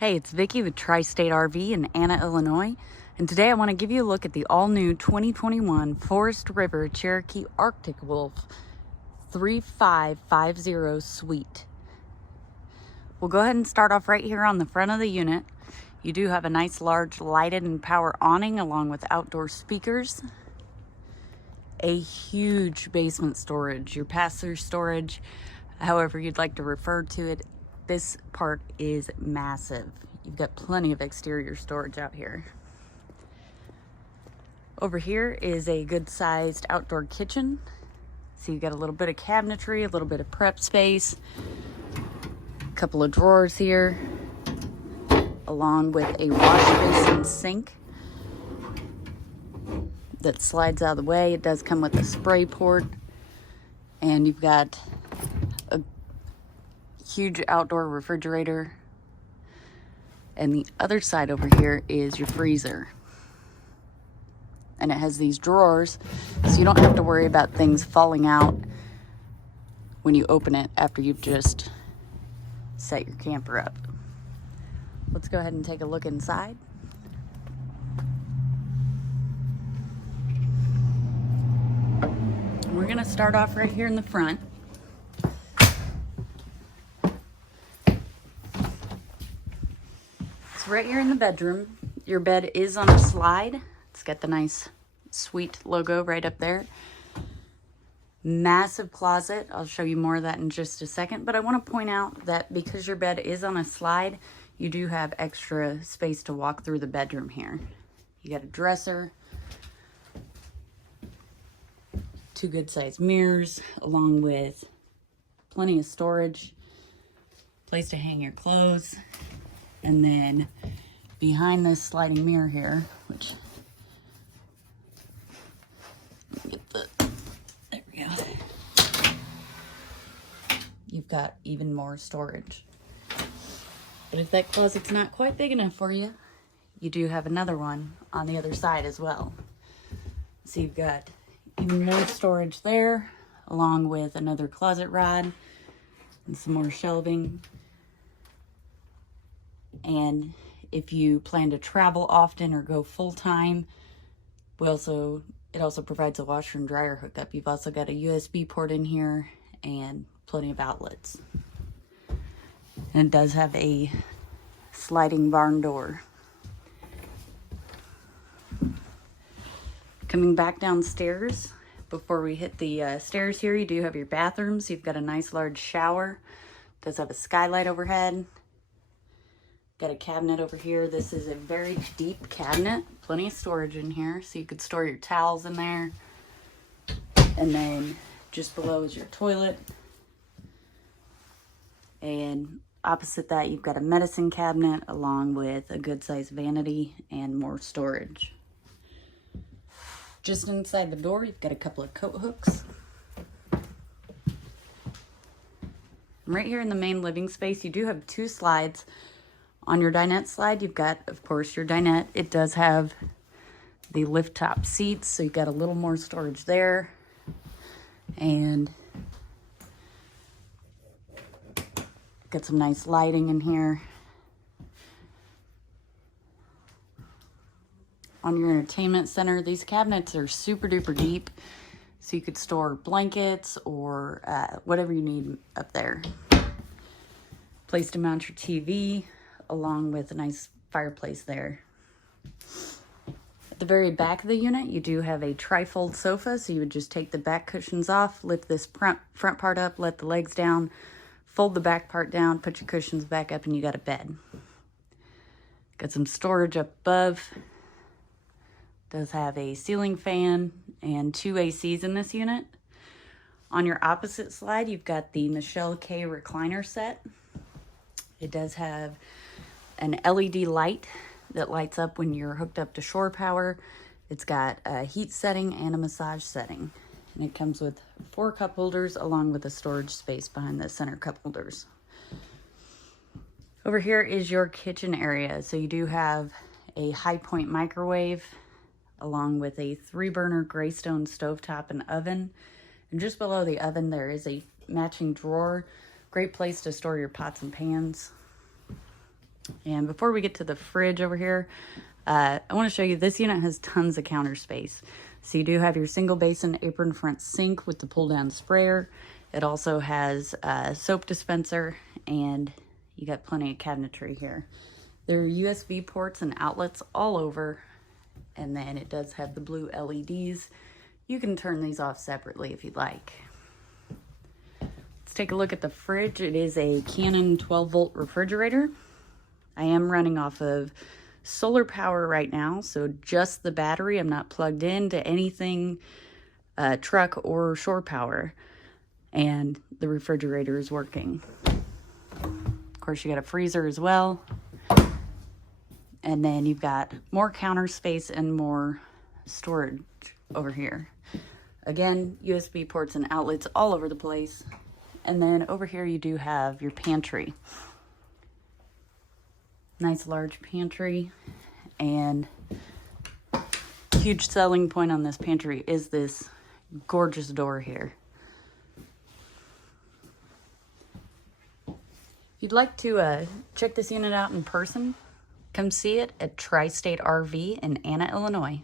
Hey, it's Vicki with Tri-State RV in Anna, Illinois, and today I want to give you a look at the all-new 2021 Forest River Cherokee Arctic Wolf 3550 Suite. We'll go ahead and start off right here on the front of the unit. You do have a nice large lighted and power awning along with outdoor speakers. A huge basement storage, your pass-through storage, however you'd like to refer to it. This part is massive. You've got plenty of exterior storage out here. Over here is a good-sized outdoor kitchen. So you've got a little bit of cabinetry, a little bit of prep space, a couple of drawers here, along with a wash basin sink that slides out of the way. It does come with a spray port, and you've got a huge outdoor refrigerator, and the other side over here is your freezer, and it has these drawers so you don't have to worry about things falling out when you open it after you've just set your camper up. Let's go ahead and take a look inside. We're gonna start off right here in the front. Right here in the bedroom, your bed is on a slide. It's got the nice Suite logo right up there. Massive closet. I'll show you more of that in just a second, but I want to point out that because your bed is on a slide, you do have extra space to walk through the bedroom here. You got a dresser, two good sized mirrors, along with plenty of storage, place to hang your clothes. And then behind this sliding mirror here, which, there we go. You've got even more storage. But if that closet's not quite big enough for you, you do have another one on the other side as well. So you've got even more storage there, along with another closet rod and some more shelving. And if you plan to travel often or go full-time, it also provides a washer and dryer hookup. You've also got a USB port in here and plenty of outlets. And it does have a sliding barn door. Coming back downstairs, before we hit the stairs here, you do have your bathrooms. You've got a nice large shower. It does have a skylight overhead. Got a cabinet over here. This is a very deep cabinet. Plenty of storage in here, so you could store your towels in there. And then just below is your toilet. And opposite that, you've got a medicine cabinet along with a good-sized vanity and more storage. Just inside the door, you've got a couple of coat hooks. And right here in the main living space, you do have two slides. On your dinette slide, you've got, of course, your dinette. It does have the lift top seats, so you've got a little more storage there. And got some nice lighting in here. On your entertainment center, these cabinets are super duper deep, so you could store blankets or whatever you need up there. Place to mount your TV, along with a nice fireplace there. At the very back of the unit, you do have a tri-fold sofa, so you would just take the back cushions off, lift this front part up, let the legs down, fold the back part down, put your cushions back up, and you got a bed. Got some storage up above. Does have a ceiling fan and two ACs in this unit. On your opposite slide, you've got the Michelle K recliner set. It does have an LED light that lights up when you're hooked up to shore power. It's got a heat setting and a massage setting. And it comes with 4 cup holders along with a storage space behind the center cup holders. Over here is your kitchen area. So you do have a high point microwave along with a 3-burner Greystone stovetop and oven. And just below the oven, there is a matching drawer. Great place to store your pots and pans. And before we get to the fridge over here, I want to show you this unit has tons of counter space. So you do have your single basin apron front sink with the pull down sprayer. It also has a soap dispenser, and you got plenty of cabinetry here. There are USB ports and outlets all over, and then it does have the blue LEDs. You can turn these off separately if you'd like. Let's take a look at the fridge. It is a Canon 12-volt refrigerator. I am running off of solar power right now, so just the battery. I'm not plugged into anything truck or shore power, and the refrigerator is working. Of course, you got a freezer as well, and then you've got more counter space and more storage over here. Again, USB ports and outlets all over the place. And then over here you do have your pantry. Nice large pantry, and huge selling point on this pantry is this gorgeous door here. If you'd like to check this unit out in person, come see it at Tri-State RV in Anna, Illinois.